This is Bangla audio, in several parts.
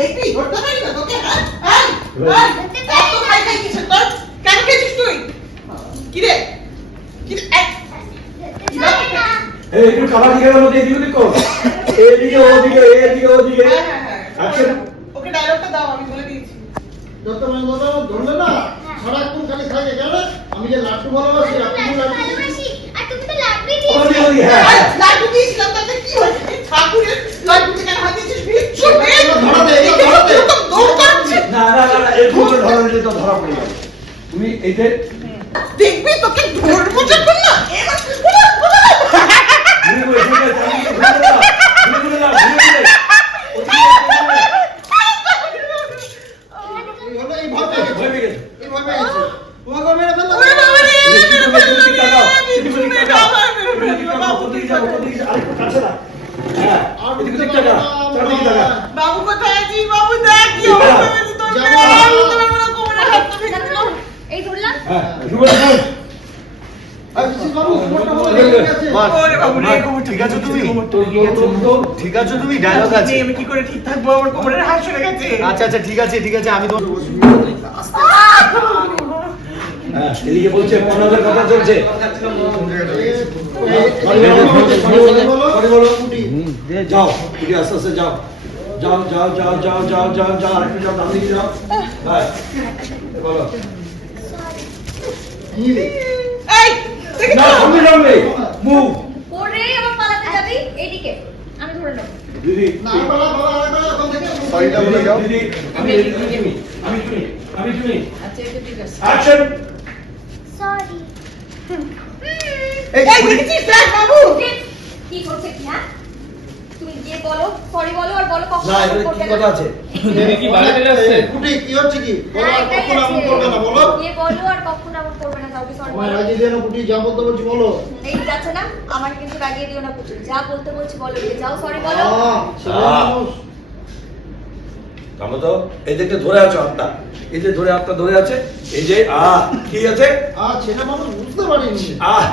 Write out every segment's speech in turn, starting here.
দেখবি? ধরতে পারি না তোকে? হ্যাঁ? হ্যাঁ? হ্যাঁ? এত খাই খাই কিসের তোর? কেন খেয়েছিস তুই? কি রে? এই, কি রে? এই একটু কাবার দিকে গেল এদিকে ওদিকে কর। এদিকে ওদিকে এদিকে ওদিকে। আচ্ছা ওকে ডায়লগটা দাও আমি বলে দিয়েছি। যত মানে দাদা ধরলে না? সারাক্ষণ খালি খাই গেল আমি যে লাড্ডু ভালোবাসি আর তুমি লাড্ডু ভালোবাসি আর তুমি তো লাড্ডু ওদিকে দিয়েছ। হ্যাঁ। হ্যাঁ। লাড্ডু দিয়েছিলাম। ধরা পড়ে যাবে তুমি এই যে দেখবি তোকে ধরবো যে তোর না বাবু কোথায় আছি বাবু দেখ কি অবস্থা হয়েছে তোর হ্যাঁ, ঠিক আছে ঠিক তুমি? ঠিক ডায়লগ আছে আমি কি করে ঠিক থাকব আমার কোমরের হাত সরে গেছে আচ্ছা আচ্ছা ঠিক আছে ঠিক আছে আমি তো হ্যাঁ, এদিকে বলছে পনেরোর কথা চলছে যাও এদিকে আস্তে আস্তে যাও যাও যাও যাও যাও যাও যাও যাও আরেকটু যাও দিকে যাও হ্যাঁ বলো। এই না মুভ আবার পালাতে যাবি এইদিকে। আমি ধরে নেব। দিদি। না বাবা বাবা আরেকবার এখন থেকে সরিটা বলে যাও দিদি আমি আমি তুমি আমি তুমি আচ্ছা এটা ঠিক আছে। অ্যাকশন সরি এই দেখেছিস? দেখ বাবু? কি করছে কি হ্যাঁ? তুমি গিয়ে বলো সরি বলো আর বলো কখন না এবারে কি কথা আছে? দিদি কি বাড়ি চলে আসছে? কুটি কি হচ্ছে কি? বলো হ্যাঁ, আর কখন এমন করবে না বলো? গিয়ে বলো আর কখন এমন করবে না কাউকে সরি আমার না কুটি যা বলতে বলছি বলো। এই যাচ্ছে না কিন্তু রাগিয়ে দিও না পুচু যা বলতে বলছি বলো গিয়ে যাও সরি বলো। এদেরকে ধরে আছো হাতটা এই যে ধরে হাতটা ধরে আছে এই যে আ কি আছে? ছেলে মানুষ বুঝতে পারিনি।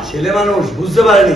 ছেলে মানুষ বুঝতে পারেনি।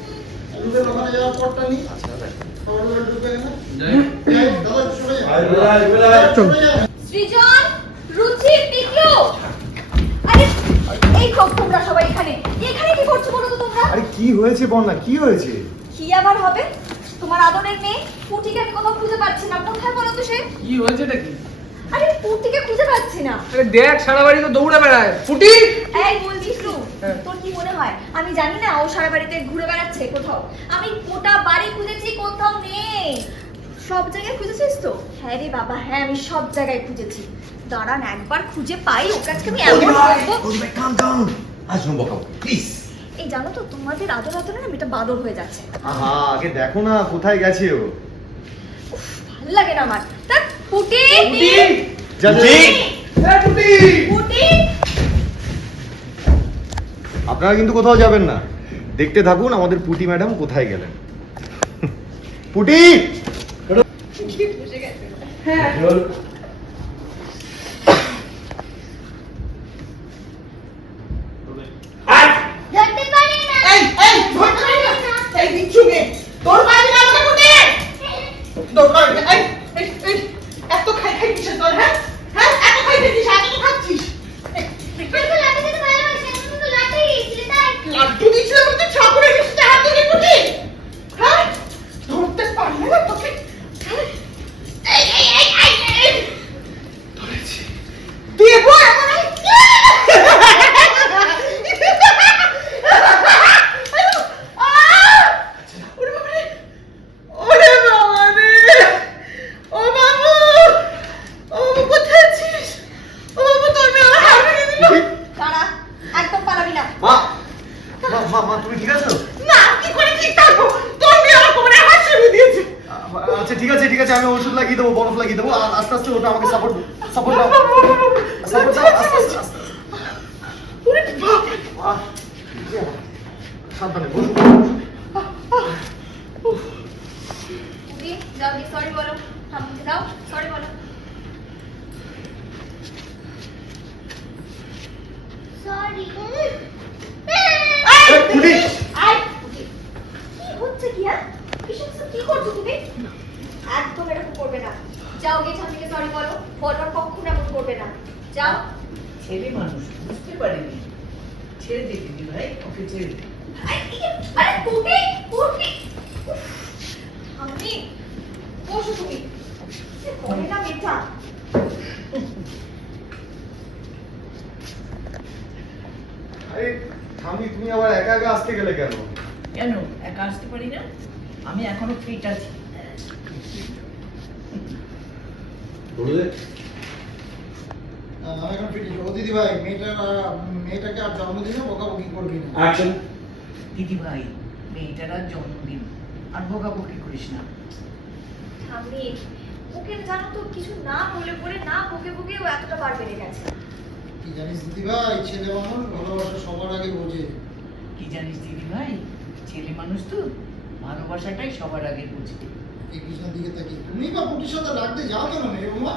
ওখানে যাওয়ার পরটা নি এই, দাদা। সৃজন রুচি আরে খোক তোমরা সবাই এখানে। এখানে কি করছ বলো তো তোমরা? আরে কি হয়েছে বন্যা? কি হয়েছে? কি আবার হবে? তোমার আদরের মেয়ে পুটিকে আমি কোথাও খুঁজে পাচ্ছি না। কোথায় বলো তো সে? কি হয়েছেটা কি? আরে পুটিকে খুঁজে পাচ্ছি না। আরে দেখ সারা বাড়ি তো দৌড়ে বেড়ায়। ফুটি! এই বলছিস তো? তোর কি মনে হয়? আমি জানি না ও সারা বাড়িতে ঘুরে বেড়াচ্ছে কোথাও। আমি গোটা বাড়ি খুঁজেছি কোথাও নেই। সব জায়গায় খুঁজেছিস তো? হ্যাঁ রে বাবা হ্যাঁ আমি সব জায়গায় খুঁজেছি। দাঁড়ান একবার খুঁজে পাই ওর কাছে আমি এমন করব কাম ডাউন আজ নো বকাও প্লিজ এই জানো তো তোমাদের আদর আদরে না এটা বাদর হয়ে যাচ্ছে। আহা আগে দেখো না কোথায় গেছে ও। ভালো লাগে না আমার। তা পুটি। পুটি আপনারা কিন্তু কোথাও যাবেন না। দেখতে থাকুন আমাদের পুটি ম্যাডাম কোথায় গেলেন। পুটি! রুবেল, মা তুমি ঠিক আছো? না কি করে ঠিক থাকব? তুমি আমার কোমরে হাত দিয়েছ। আচ্ছা ঠিক আছে ঠিক আছে আমি ওষুধ লাগিয়ে দেবো বরফ লাগিয়ে দেবো আস্তে আস্তে ওটা আমাকে সাপোর্ট সাপোর্ট দাও। সাপোর্ট দাও আস্তে আস্তে সরি সরি বলো। সরি যাও গিয়ে ঠাম্মিকে সরি বলো। বলবার কখনো এমন করবে না। যাও। ছেলে মানুষ বুঝতে পারিনি। ছেড়ে দে দিদি ভাই ওকে ছেড়ে দে। আরে পুটি পুটি ঠাম্মি বসো তুমি। সে করে না মেয়েটা। আরে ঠাম্মি তুমি আবার একা একা আসতে গেলে কেন? কেন? একা আসতে পারি না? আমি এখনও ফিট আছি। আহ, আমি এখন ফিরে ও দিদি ভাই মেয়েটার মেয়েটাকে আর জন্মদিনে বকাবকি করবি না। অ্যাকশন দিদি ভাই মেয়েটার আর জন্মদিন। আর বকাবকি করিস না। ওকে জানো তো কিছু না বলে বলে না বকে বকে ও এতটা বার বেড়ে গেছে। কি জানিস দিদি ভাই ছেলে মানুষ ভালোবাসা সবার আগে বোঝে। কি জানিস দিদি ভাই ছেলে মানুষ তো ভালোবাসাটাই সবার আগে বুঝবে এই কৃষ্ণের দিকে তাকি তুমি বা পুটির সাথে রাখতে যাও কেন মেয়ে বৌমা?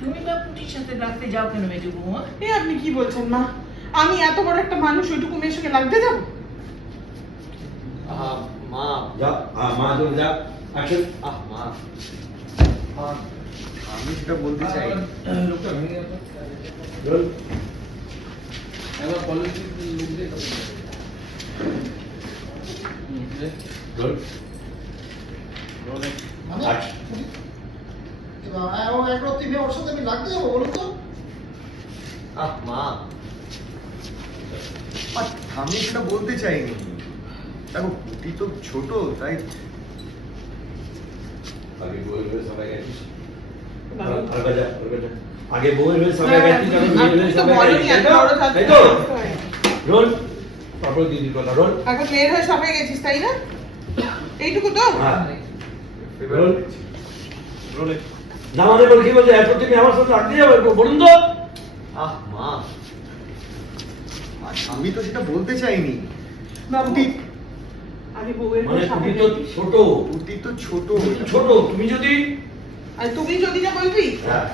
তুমি বা পুটির সাথে রাখতে যাও কেন মেজু বৌমা? এ আপনি কি বলছেন মা? আমি এত বড় একটা মানুষ ওইটুকু মেয়ের সঙ্গে লাগতে যাব? আহ, মা। যা আহ, মা চলে যা অ্যাকশন আহ মা। মা, আমি সেটা বলতে চাই লোকটা ভেঙে গেল। রোল একবার পলিটিক লোক দিয়ে কথা রোল মানে আচ্ছা। পুটি- এবার হ্যাঁ, ও একরত্তি মেয়ে ওর সাথে আমি সেটা বলতে চাইনি দেখো পুটি তো ছোট তাই আগে বউয়ের হয়ে সবাই গেছিস আগে হয়ে সবাই তাই তো রোল তারপর দিদির কথা রোল এখন মেয়ের হয়ে সবাই গেছিস তাই না? এইটুকু তো? হ্যাঁ। রোল। রোলে। মানে বল কি বলছে? এত তুমি আমার সাথে রাখতে যাবে? বলুন তো। আহ মা। আমি তো সেটা বলতে চাইনি। বাবু পুটি আমি বউয়ের মানে তুমি তো ছোট। পুটি তো ছোট। ছোট। তুমি যদি আর তুমি যদি না বলবি? হ্যাঁ।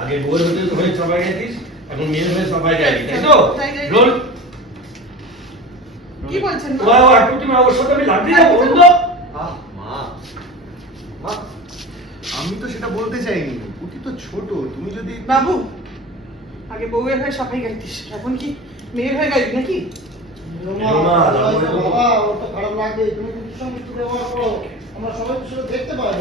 আগে বউয়ের হতে হয়ে সবাই গেছিস এখন মেয়ের হয়ে সবাই গেছিস তাই তো। রোল। কি বলছেন মা? তোমার তুমি আমার সাথে আমি লাগতে যাব বলুন তো। আহ আমি তো সেটা বলতে চাইনি। পুটি তো ছোট তুমি যদি বাবু আগে বউয়ের হয়ে সবাই গাইতিস। এখন কি মেয়ের হয়ে গেলি নাকি? আমরা সবাই দেখতে পাই